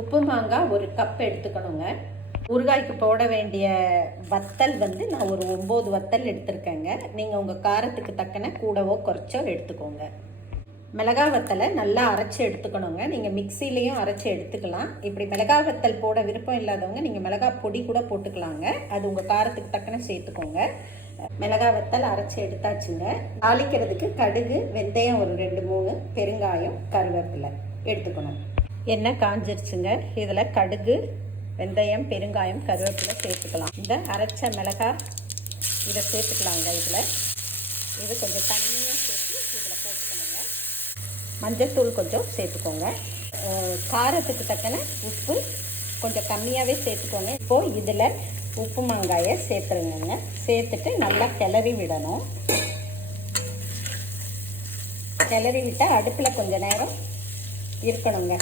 உப்பு மாங்காய் ஒரு கப் எடுத்துக்கணுங்க. ஊறுகாய்க்கு போட வேண்டிய வத்தல் நான் ஒரு 9 வத்தல் எடுத்துருக்கேங்க. நீங்கள் உங்கள் காரத்துக்கு தக்கன கூடவோ குறைச்சோ எடுத்துக்கோங்க. மிளகாய் வத்தலை நல்லா அரைச்சி எடுத்துக்கணுங்க. நீங்கள் மிக்சிலையும் அரைச்சி எடுத்துக்கலாம். இப்படி மிளகாய் வத்தல் போட விருப்பம் இல்லாதவங்க நீங்கள் மிளகாய் பொடி கூட போட்டுக்கலாங்க. அது உங்கள் காரத்துக்கு தக்கன சேர்த்துக்கோங்க. மிளகாய் வத்தல் அரைச்சி எடுத்தாச்சுங்க. தாளிக்கிறதுக்கு கடுகு, வெந்தயம் ஒரு 2-3, பெருங்காயம், கருவேப்பிலை எடுத்துக்கணும். எண்ணெய் காஞ்சிருச்சுங்க. இதில் கடுகு, வெந்தயம், பெருங்காயம், கருவேப்பிலை சேர்த்துக்கலாம். இந்த அரைச்ச மிளகாய் இதை சேர்த்துக்கலாங்க. இது கொஞ்சம் தண்ணியாக சேர்த்து இதில் போட்டுக்கணுங்க. மஞ்சள்தூள் கொஞ்சம் சேர்த்துக்கோங்க. காரத்துக்கு தக்கன உப்பு கொஞ்சம் கம்மியாகவே சேர்த்துக்கோங்க. இப்போது இதில் உப்பு மாங்காயை சேர்த்துருங்க. சேர்த்துட்டு நல்லா கிளறி விடணும். கிளறி விட்டால் அடுப்பில் கொஞ்சம் நேரம் இருக்கணுங்க.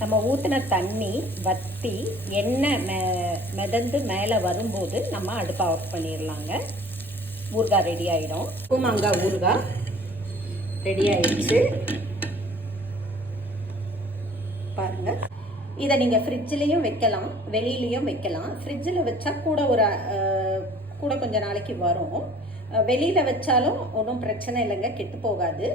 நம்ம ஊற்றின தண்ணி வற்றி எண்ணெய் மிதந்து மேலே வரும்போது நம்ம அடுப்பை ஆஃப் பண்ணிடலாங்க. ஊறுகாய் ரெடி ஆகிடும். உப்பு மாங்காய் ஊறுகாய் ரெடி ஆயிடுச்சு பாருங்கள். இதை நீங்கள் ஃப்ரிட்ஜ்லேயும் வைக்கலாம், வெளியிலையும் வைக்கலாம். ஃப்ரிட்ஜில் வச்சா கூட கொஞ்சம் நாளைக்கு வரும். வெளியில் வச்சாலும் ஒன்றும் பிரச்சனை இல்லைங்க, கெட்டு போகாது.